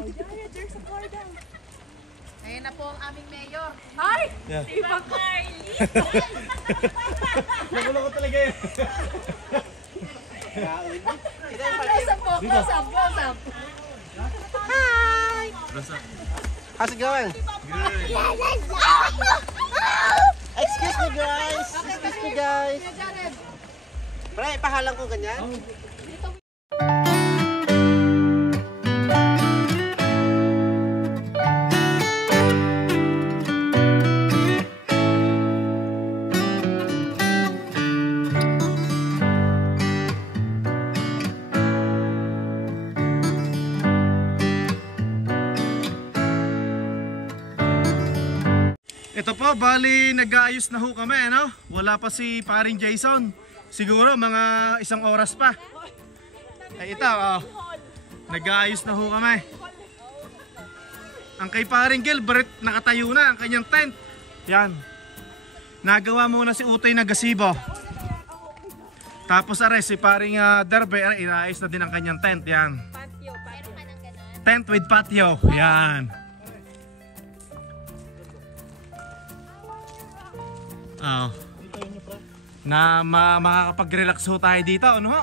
There's a car down. Ayan na po ang aming mayor. Ay! Yeah. Si Mang Carly! Nagulo ko talaga yun. Close up po, close up, close up. Hi! How's it going? Good. Excuse me guys! Excuse me guys! Pre, pahalang ko ganyan? Ito po, bali nag-aayos na ho kami, ano? Wala pa si paring Jason. Siguro mga 1 oras pa. Ay ito, nag-aayos na ho kami. Ang kay paring Gilbert, nakatayo na ang kanyang tent. Yan. Nagawa muna si Utoy na gazebo. Tapos ares, si paring Derbe, inaayos na din ang kanyang tent. Yan. Tent with patio. Yan. Na makakapag-relax ho tayo dito, ano ho?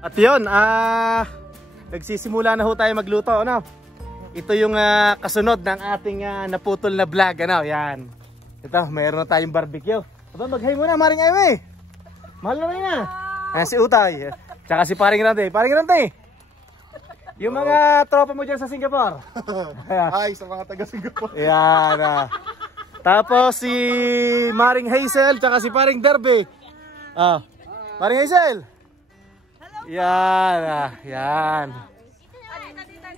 At yun, nagsisimula na ho tayo magluto, ano? Ito yung kasunod ng ating naputol na vlog, ano? Yan. Ito, mayroon na tayong barbecue. Aba, mag-hi muna, Maring Amy. Mahal na rin na. Ayan si Utay. Tsaka si Paring Rante. Paring Rante! Yung mga tropa mo dyan sa Singapore. Hi sa mga taga Singapore. Yan. Tapos si Maring Hazel, tsaka si Paring Derbe. Paring Hazel! Yan, yan.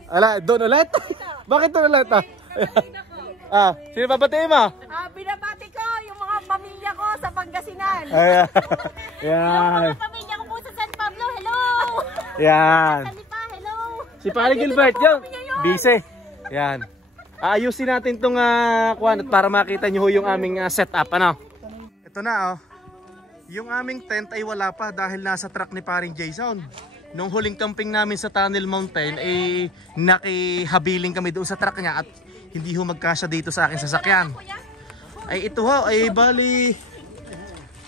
Ala, doon ulit? Bakit doon ulit? Sino babatiin mo? Binabati ko yung mga pamilya ko sa Pangasinan. Ayan. Yung mga pamilya ko po sa San Pablo, hello! Yan. Salipa, hello! Si Paring Gilbert, yun. Busy. Yan. Aayusin natin itong kuwan para makita nyo yung aming setup, ano? Ito na, oh. Yung aming tent ay wala pa dahil nasa truck ni Paring Jason. Nung huling camping namin sa Tunnel Mountain ay nakihabiling kami doon sa truck niya at hindi ho magkasya dito sa akin sasakyan. Ay ito ho, ay bali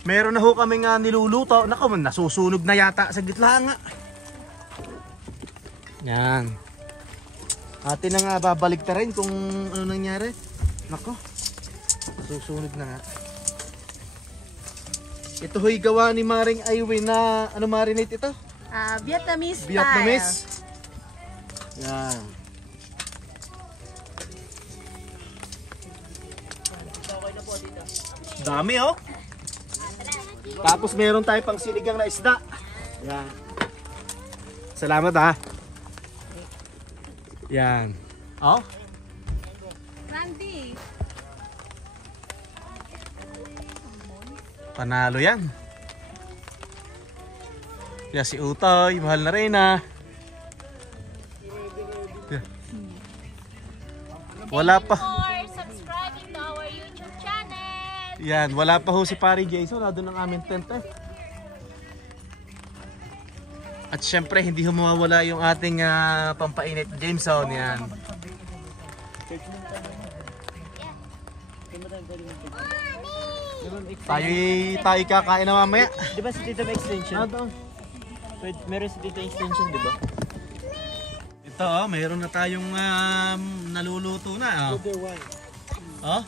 meron na ho kami nga niluluto. Naku, nasusunog na yata sa gitla nga. Yan. Atin na nga babalik ta rin kung ano nangyari. Naku, susunog na nga. Ito ho'y gawa ni Maring Aywin na ano marinate ito? Vietnamese style. Vietnamese. Yan. Dami oh. Tapos meron tayo pang sinigang na isda. Yan. Salamat ha. Yan. Oh. Randy. Panalo yan. Kaya si Utoy, mahal na rin ah. Wala pa. Subscribing to our YouTube channel. Yan, wala pa ho si Paring Jason. Doon ang aming tent eh. At syempre, hindi ho mawawala yung ating pampainit Jameson. Yan. Tayo kakain na mamaya. Di ba si Tito may extension? Doon. Meron si Tito extension, di ba? Ito oh, mayroon na tayong naluluto na. Oh.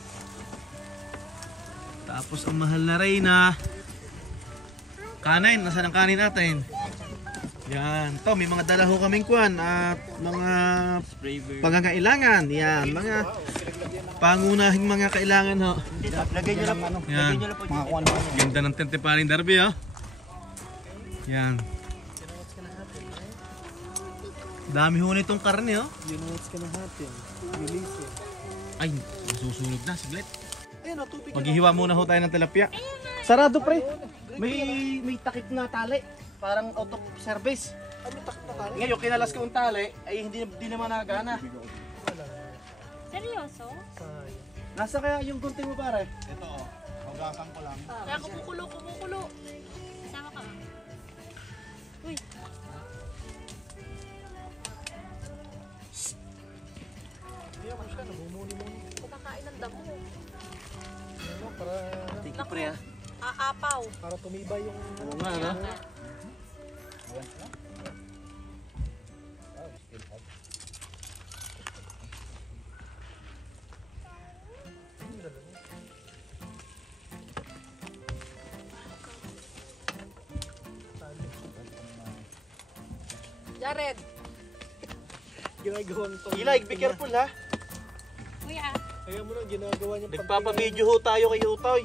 Tapos ang mahal na rin na kanin. Nasaan ang kanin natin? Yan, to may mga dala ho kaming kuan at mga pangangailangan. Yan, mga pangunahing mga kailangan ho. Lagay nyo lang ano. Yan. Lagay nyo lang po. Mga kuwan mo. Ganda ng tente paring Darby ho. Yan. Dami ho nitong karne ho. Ginuwats ka na natin. Bilis eh. Ay, masusunog na, saglit. Ayun o, tubig. Maghihiwa muna ho tayo ng tilapia. Sarado pre. May takip na tali. Parang auto service. Ano takip na tali? Ngayon, kinalas ko yung tali, ay hindi naman nagana. Seryoso? Nasa kaya yung gunting mo pare? Kaya kumukulo. Kasama ka. Uy. Pagkakain ng damo. Tiki pre ha. Aapaw. Para tumibay yung... Oo nga, no? Jared. Ginagawang to. Ilay, be careful ha. Kuya. Kaya mo lang ginagawa niya. Nagpapabideo ho tayo kay Utoy.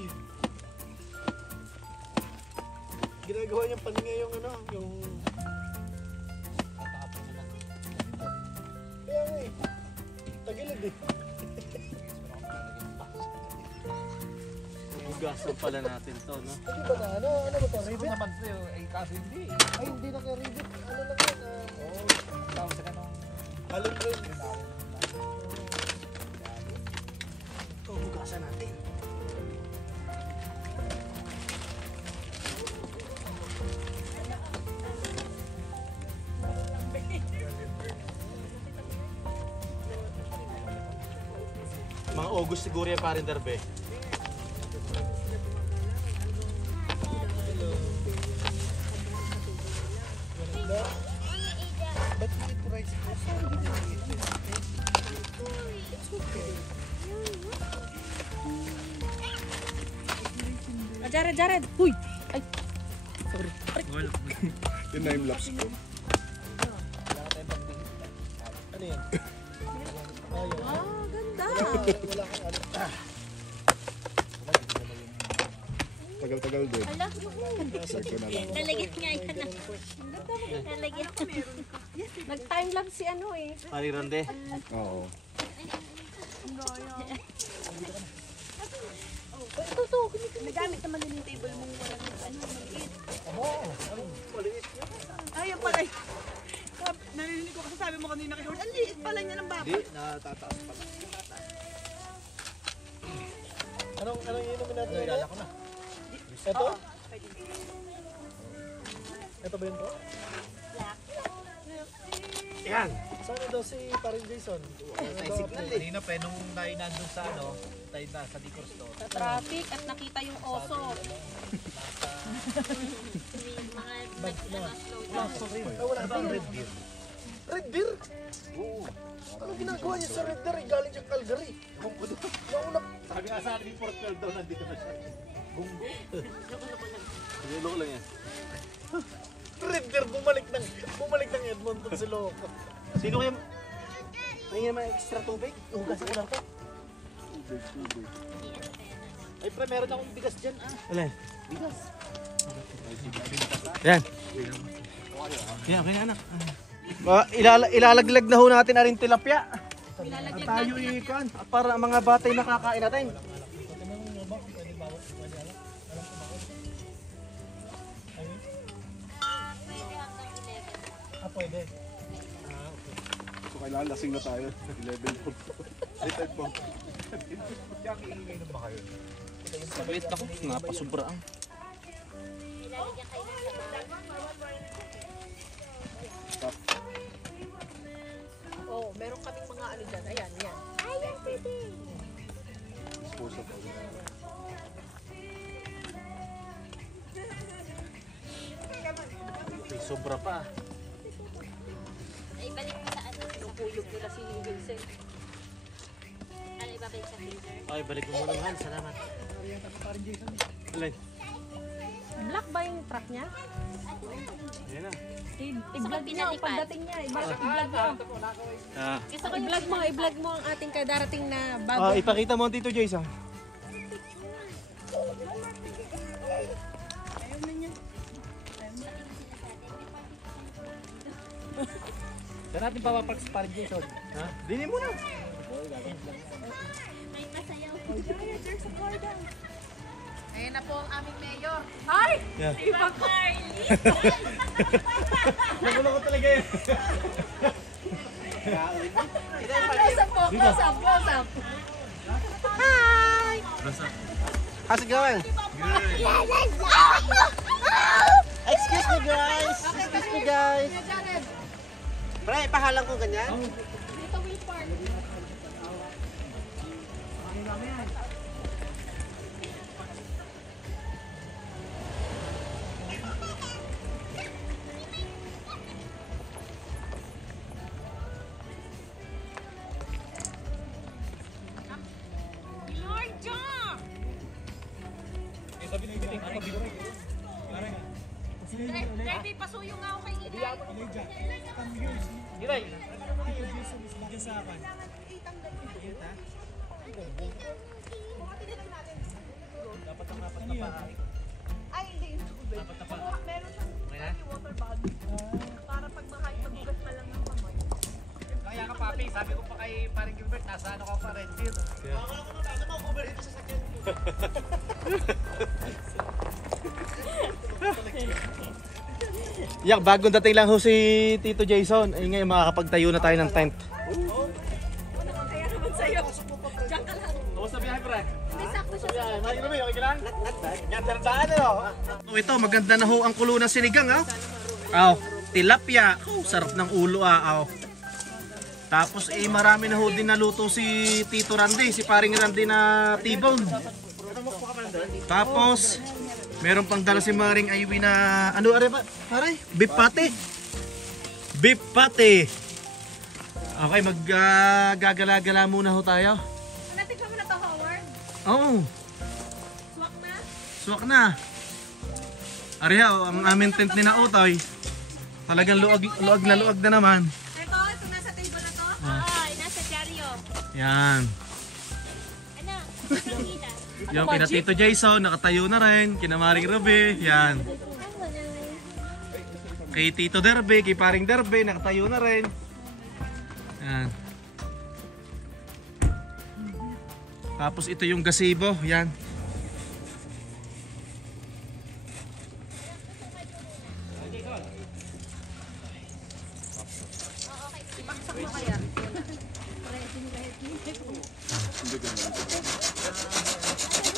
Ginagawa niya paninga yung ano, yung... Kaya nga eh. Tagilid eh. Hugasan pala natin to, no? Hindi ba na ano? Ano ba to? Rivet? naman sa'yo, ay kaso hindi. Ay, hindi na kaya rivet. Ano lang yan? Oo. Tawag sa kanong Halong rin. Ito, hugasan natin. Mga August siguro yan parin Darbe. Ba't hindi po rice ko? Jared. Huy. Time-lapse ko. Ano yan? Wow, ganda. Wala kang ano. Tagal-tagal din. Hala. Nalagyan nga yan. Nalagyan. Nag-timelapse si ano eh. Paring Rande. Oo. Ito. Nagamit naman din yung table mong walang ano, maliit. Ayun pala. Narinig ko kasi sabi mo kanina kay Howard, ang liit pala niya ng baba. Hindi, natataas pa. Anong inumin natin? Nalala ko na. Ito? Ito ba yun to? Yan. Sana daw si paring Jason? signal eh. Kanina pa nung tayo nandun sa ano, tayo na sa liquor store. Sa traffic at nakita yung oso. May mga slow down. Wala ba red beer? Red beer? Oo. Ano ginagawa niya sa red beer? Galing siya Calgary. Nauna. Sabi nga sa akin, yung Fort Worth daw nandito na siya. Gunggo. Niloko lang yan. Red beer bumalik ng Edmonton si Loco. Sino kaya? May naman extra tubig? Hugasan ko lang to. Ay pre, meron akong bigas dyan ah. Alay. Bigas. Yan. Yan, okay na anak. Ilalaglag na ho natin na rin tilapia. At tayo ikan para ang mga batay nakakain natin. Ah, pwede. So kailangan lasing na tayo. 11 po. Ay, 10 po. Wait ako, napasubra ang. Oh, meron kaming mga ano dyan. Ayan. Ayan, pwede. Dispose of all. May sobra pa. Ay, balik mo sa ano. Yung puyog nila si Vincent. Ano, ibabalik sa freezer? Okay, balik mo muna Han. Salamat. Alay. Black ba yung truck niya? Ayan na. I-vlog niyo ang pagdating niya. I-vlog niyo. Ah. I-vlog mo ang ating kadarating na bago. Oh, ipakita mo Tito Joyce ah. Saan natin papapark sa park Jason? Ha? Dinin mo na. May masayaw. Ayan na po ang aming mayor. Yeah. Iba Carly. Nagulo ko talaga yun. Close up po. Close up. Close up. How's it going? Excuse me guys. Excuse me guys. Pre, pahalang ko ganyan. Dito Will Park. Ready, pasuyo nga ako kay Ina. Giray. Ay, hindi. Meron siyang water bottle. Para pag magugas pa lang ng kamay. Kaya ka papi, sabi ko pa kay paring Gilbert, nasa ano ka pa, Red Deer. Yak, bagong dating lang ho si Tito Jason. Ay ngayon makakapagtayo na tayo ng tent. Kaya naman sa'yo. Diyan ka lang. Kamusta biyahe, pre? Hindi sakto siya. Mali na ba, okay lang? Not bad. Yan, tandaan ano? Oh, ito, maganda na ho ang kulo ng sinigang, ha? Aw, tilapia. Oh, sarap ng ulo, aw. Tapos, marami na ho din naluto si Tito Randy, si paring Randy na T-bone. Tapos, meron pang dala si Maring Aywi na, ano, are ba? Pare, beef patty. Beef patty. Okay, gagala-gala muna ho tayo. Natikman mo na to, Howard? Oo. Swak na? Swak na. Ariha, ang aming tent ni na Otoy. Talagang luag na naman. Ito nasa table na to? Oo, nasa dyaryo. Yan. Ano? Nakita. Yung kina Tito Jason, nakatayo na rin. Kina Maring Rabe, yan. Kay Tito Derbe, kay Paring Derbe, nakatayo na rin. Yan. Tapos ito yung gazebo, yan.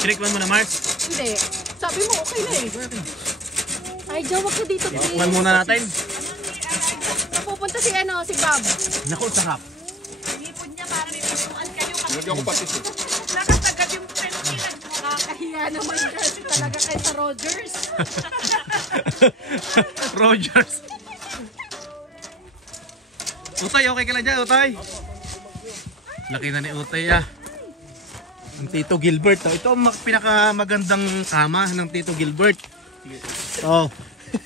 Tinikman mo na, Mars? Hindi. Sabi mo okay na eh. Ay, Joe, wag ka dito. Tikman muna natin. Napupunta si Bob. Naku, sarap. Ipon niya para may pagkuhan kayo. Lagyan ko patis eh. Nakatagad yung penalty. Nakakahiya naman kasi talaga kay sa Rogers. Rogers. Utay, okay ka lang dyan, Utay? Laki na ni Utay, ah. Ang Tito Gilbert. Oh. Ito ang pinakamagandang kama ng Tito Gilbert. Oh.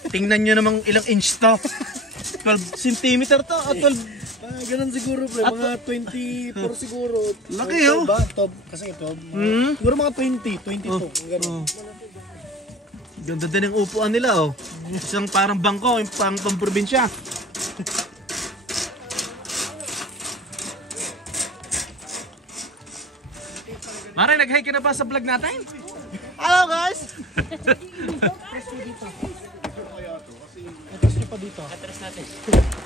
Tingnan nyo namang ilang inch to. 12 cm to. 12. Ganun siguro pre, mga 24 siguro. Laki oh. Ba? Top, kasi ito. Siguro mga 22. Ganun. Oh. Ganda din ang upuan nila oh. Isang parang bangko, yung pang probinsya. Mare, nag-hi ka na ba sa vlog natin? Hello guys! Atras nyo pa dito. Atras natin.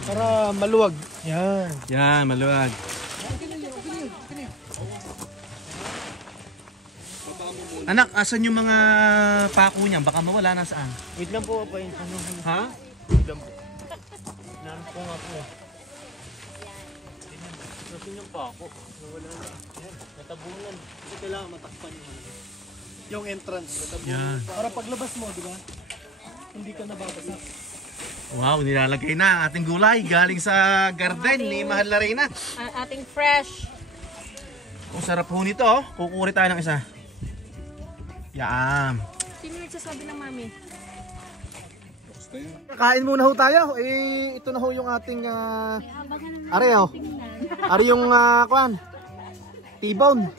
Para maluwag. Yan. Yan, maluwag. Anak, asan yung mga pako niyan? Baka mawala na saan? Wait lang po pa yun. Ha? Wait lang po. Naroon po nga po. Nasin yung pako. Nawala na. Yan. Natabunan. Kasi kailangan matakpan yung entrance. Yan. Para paglabas mo, di ba? Hindi ka nababasa. Wow, nilalagay na ang ating gulay galing sa garden ni Mahal na Reyna. Ating fresh. Ang sarap ho nito oh. Kukuri tayo ng isa. Yan. Sino yung sasabi ng mami? Kain muna ho tayo. Eh, ito na ho yung ating are ho. Are yung kuan. T-bone.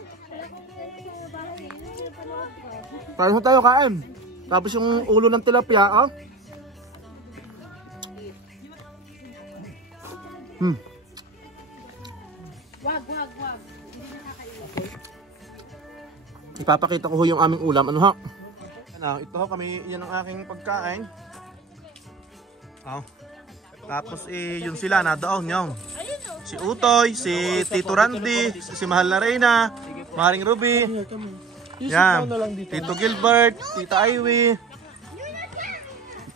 Kain ho tayo, kain. Tapos yung ulo ng tilapia, oh. Wag. Ipapakita ko ho yung aming ulam. Ano ho? Ito ho kami, yan ang aking pagkain. Oh. Tapos yun sila na doon yun. Si Utoy, si Tito Randy, si Mahal na Reyna, Maring Ruby. Yan. Tito Gilbert, Tita Ivy,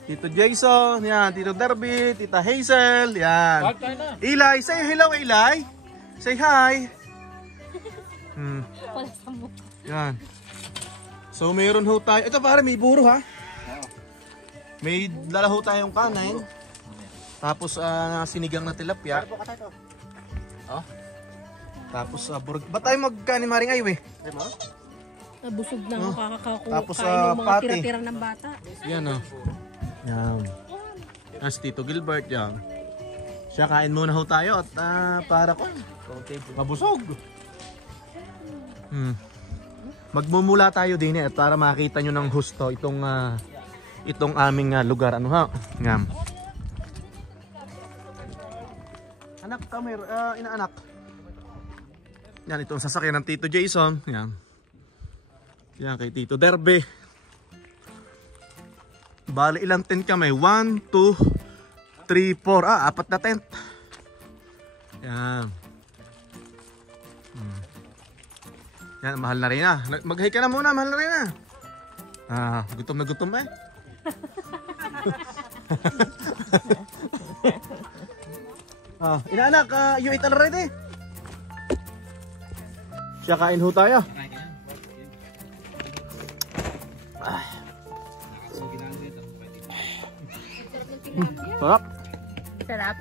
Tito Jason, yan, Tito Derby, Tita Hazel, yan. Eli, say hello Eli. Say hi. Yan. So mayroon ho tayo. Ito pare, may buro ha. May dala ho tayong kanin. Tapos sinigang na tilapia. Oh. Tapos burg. Ba tayo magkanin Maring Ivy? Busog na ako kakakakuha. Tapos Kain ng mga pati. tira-tira ng bata. Yan oh. Yan. Yan si Tito Gilbert yan. Siya kain muna ho tayo at para ko mabusog. Magmumula tayo din at para makita nyo ng husto itong aming lugar. Ano ha? Ngam. Anak, come here. Inaanak. Yan, itong sasakyan ng Tito Jason. Yan. Yan, kay Tito Derby. Bali, ilang tent kami? 1, 2, 3, 4. Apat na tent. Yan. Yan, Mahal na Reyna. Mag-hi ka na muna, Mahal na Reyna. Gutom na gutom eh. Inaanak, you eat already? Siya kain ho tayo. Sarap. Sarap.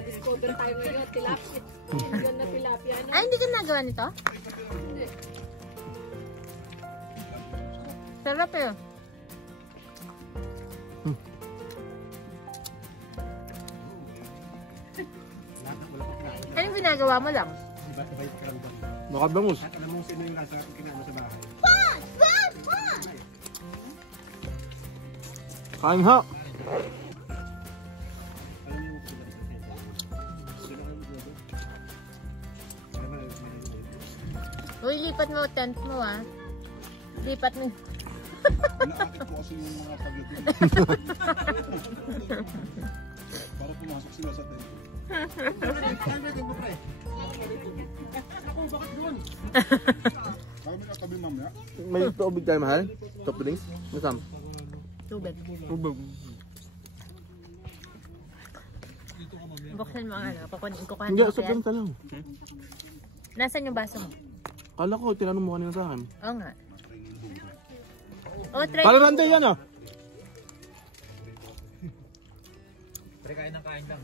Discover tayo ngayon, tilapia. Yan na tilapia. Ay, hindi ka nagawa nito? Sarap eh. Anong ginagawa mo lang? Nakabangus. Alam mo sino yung nasa kinama sa bahay. Kain ha. Uy, lipat mo tent mo Lipat mo. Inaakit ko kasi yung mga pagdating. Para pumasok sila sa tent. Baka may katabi mamaya. May tubig tayo, Mahal? Soft drinks? Masam? Tubig. Tubig. Buksan mo ang kukunin ko Hindi, soft drinks na lang. Nasaan yung baso mo? Kala ko, tinanong mo kanina sa akin. Oo nga. Oh, try. Kala Randy yan ah. Pre, kain ng kain lang.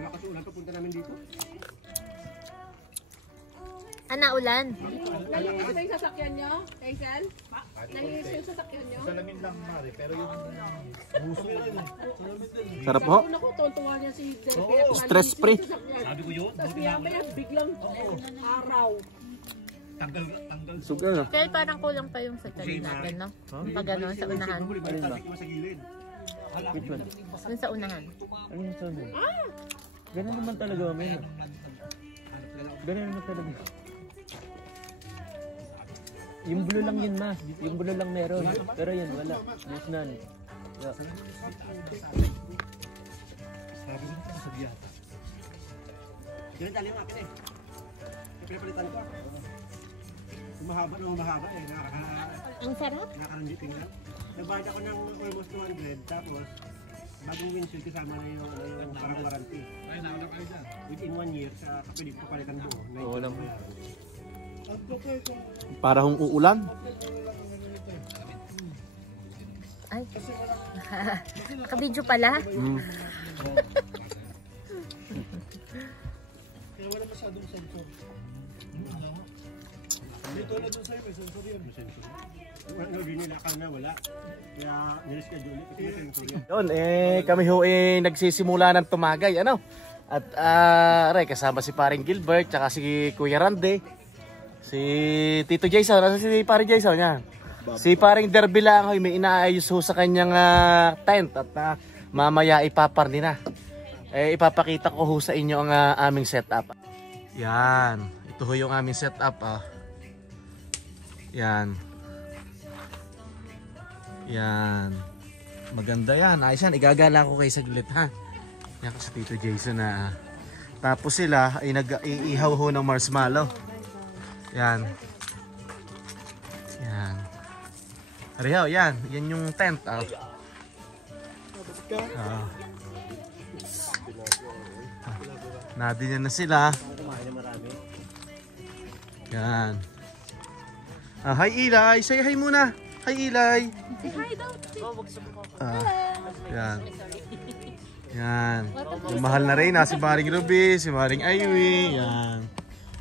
Mga kasulan papunta namin dito. Ulan. Nalinis ba yung sasakyan nyo, Kaisel? Nalinis yung sasakyan nyo? Salamin lang, Mari, pero yung buso. Sarap ho. Una ko, tontuwa niya si Derby. Stress free. Sabi ko yun, Tapos maya biglang araw. tanggal. Sugar na. Kaya parang kulang pa yung sasali natin, no? Pag gano'n sa unahan. Sa gilid. Dun sa unahan. Ano yung sabi? Ganun naman talaga kami. Ganun naman talaga. Yung blue lang yun, ma. Yung blue lang meron. Pero yun, wala. There's none. Yeah. Sabi ko na sa biya. Ganun tali yung akin eh. Pinapalitan ko. Mahaba na mahaba eh. Ang sarap. Nakakarandiping lang. Nagbayad ako ng almost 200. Tapos, bagong windshield kasama na yung parang warranty. Within 1 year, sa kapilit ko palitan buo. Oo lang. Para hong uulan. Ay. Kabidyo pala. Dito na doon sa'yo, may sensor yan. May sensor. Ano din nila akala na wala. Kaya nireschedule ulit kasi may sensor yan. Yun, kami ho nagsisimula ng tumagay, ano? At kasama si paring Gilbert, tsaka si Kuya Randy, si Tito Jason, nasa si paring Jason yan. Si paring Derby lang ho, may inaayos ho sa kanyang tent at mamaya ipaparni na. Ipapakita ko ho sa inyo ang aming setup. Yan, ito ho yung aming setup. Yan. Yan. Maganda yan. Ayos yan. Igagala ko kayo saglit ha. Yan kasi Tito Jason na. Tapos sila ay nag-iihaw ho ng marshmallow. Yan. Yan. Arihaw, yan. Yan yung tent. Nadiyan na sila. Yan. Hi Eli. Say hi muna. Hi Eli. Say hi daw. Yan. Yan. Yung mahal na rin. Si Maring Ruby, si Maring Ivy. Yan.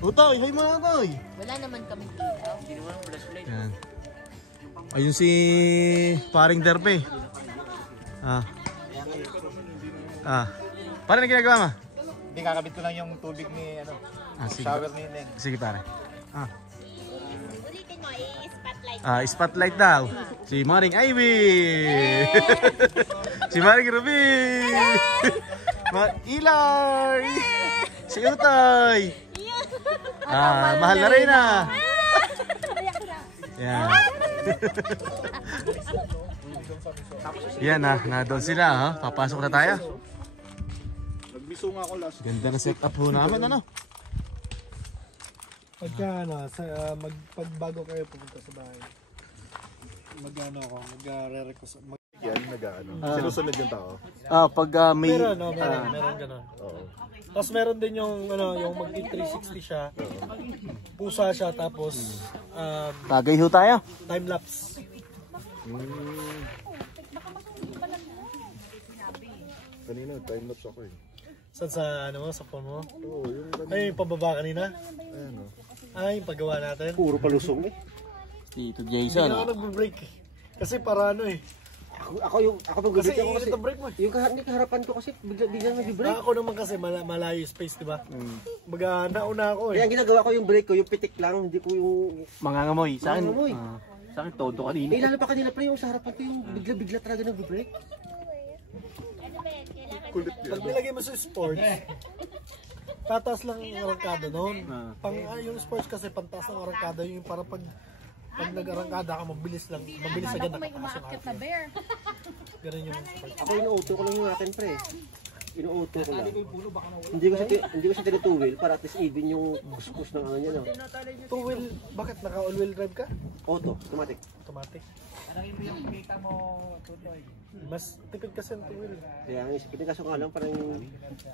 Utoy, hi muna Utoy. Wala naman kami ilaw. Yan. Ayun si paring Derpe. Paano na ginagawa mo? Hindi, kakabit ko lang yung tubig ni, Sige. shower ni Neng. Sige pare. Ulitin mo, i-spotlight. Spotlight daw. Si Maring Ivy. Si Maring Ruby. Ilay. Si Utoy. Mahal na rin Yan. Yan na doon sila ha. Papasok na tayo. Nagbiso nga ako last. Ganda na setup ho namin ano. Pagka pagbago kayo pumunta sa bahay, mag-re-request. Yan, sinusunod yung tao. Pag may Meron ganun. Oo. Tapos meron din yung yung mag-360 siya. Pusa siya tapos tagay ho tayo. time lapse. Kanina, time lapse ako eh. Saan sa sa phone mo? Oo, yung Ay, yung pababa kanina. ayan o. Ay, yung paggawa natin. Puro palusong eh. Tito Hindi Jason. na ako nagbe-break eh. Kasi para Ako kasi pag-break ako kasi. init ang break mo eh. Yung kaharapan ko kasi biglang nag-break. Ako naman kasi malayo space, di ba? Baga nauna ako Kaya eh. ang ginagawa ko yung break ko, yung pitik lang, hindi ko yung... Mangangamoy. Sa akin. Mangangamoy. Sa akin todo kanina. Lalo pa kanina pa yung sa harapan ko yung bigla-bigla talaga nag-break. Kulit yan. Pag nilagay mo sa sports, tataas lang yung arangkada noon. Yung sports kasi pantaas ng arangkada yung para pag nag-arangkada ka, mabilis agad nakapasok na bear. Ganun yung sports. Ako inuuto ko lang yung akin pre. Inuuto ko lang. Hindi ko siya tinutuwil para at least even yung kuskus ng ano niya. No? Two wheel, bakit naka all wheel drive ka? Auto, automatic. Automatic. Mas tipid kasi ang two wheel. Kaya ang isipin kaso nga lang parang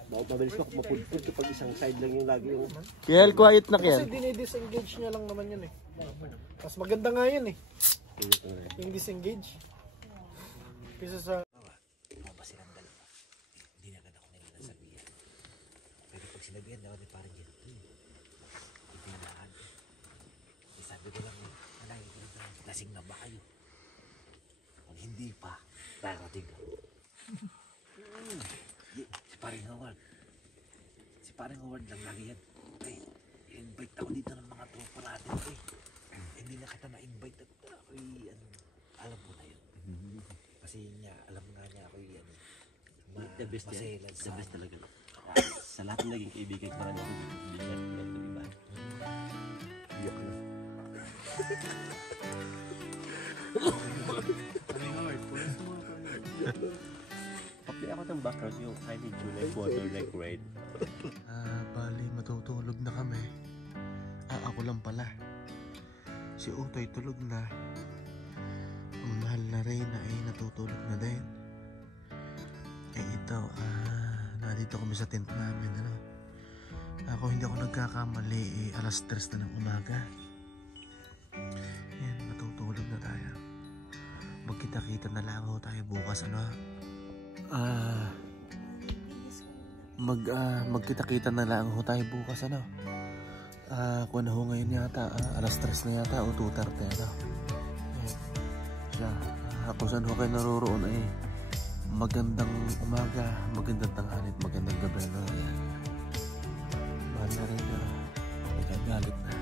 mabilis mapudpud kapag isang side lang yung lagi yung... Kiel, quiet na Kasi Kiel. dinidisengage niya lang naman yun eh. Mas maganda nga yun eh. Yung disengage. Kesa sa... Sinabihan na kami parang ganito eh. Ibinahan. Sabi ko lang, anay, lasing na ba kayo? Kung hindi pa, darating ka. Si paring Howard. Si paring Howard lang lagi yan. Ay, invite ako dito ng mga tropa natin. Hindi na kita na-invite at ako'y, alam mo na yun. Kasi niya, alam nga niya ako'y, The best yan. The best talaga. Sa lahat ng naging kaibigan ko parang kaibigan ko lang iba. Iyak na. Kapli ako ng background yung I need you like water like rain. Bali, matutulog na kami. Ako lang pala. Si Utoy tulog na. Ang mahal na Reyna ay natutulog na din. Ito, nandito kami sa tent namin, ano. Ako hindi ako nagkakamali, alas 3 na ng umaga. Yan, matutulog na tayo. Magkita-kita na lang ako tayo bukas, ano. Magkita-kita na lang ako tayo bukas, ano. Kung na ho ngayon yata, alas 3 na yata o 2:30 ano. Ayan. Siya, kung saan ho kayo naroroon ay magandang umaga, magandang tanghali, magandang gabi. No? Ayan. Mahal na rin, nagagalit na.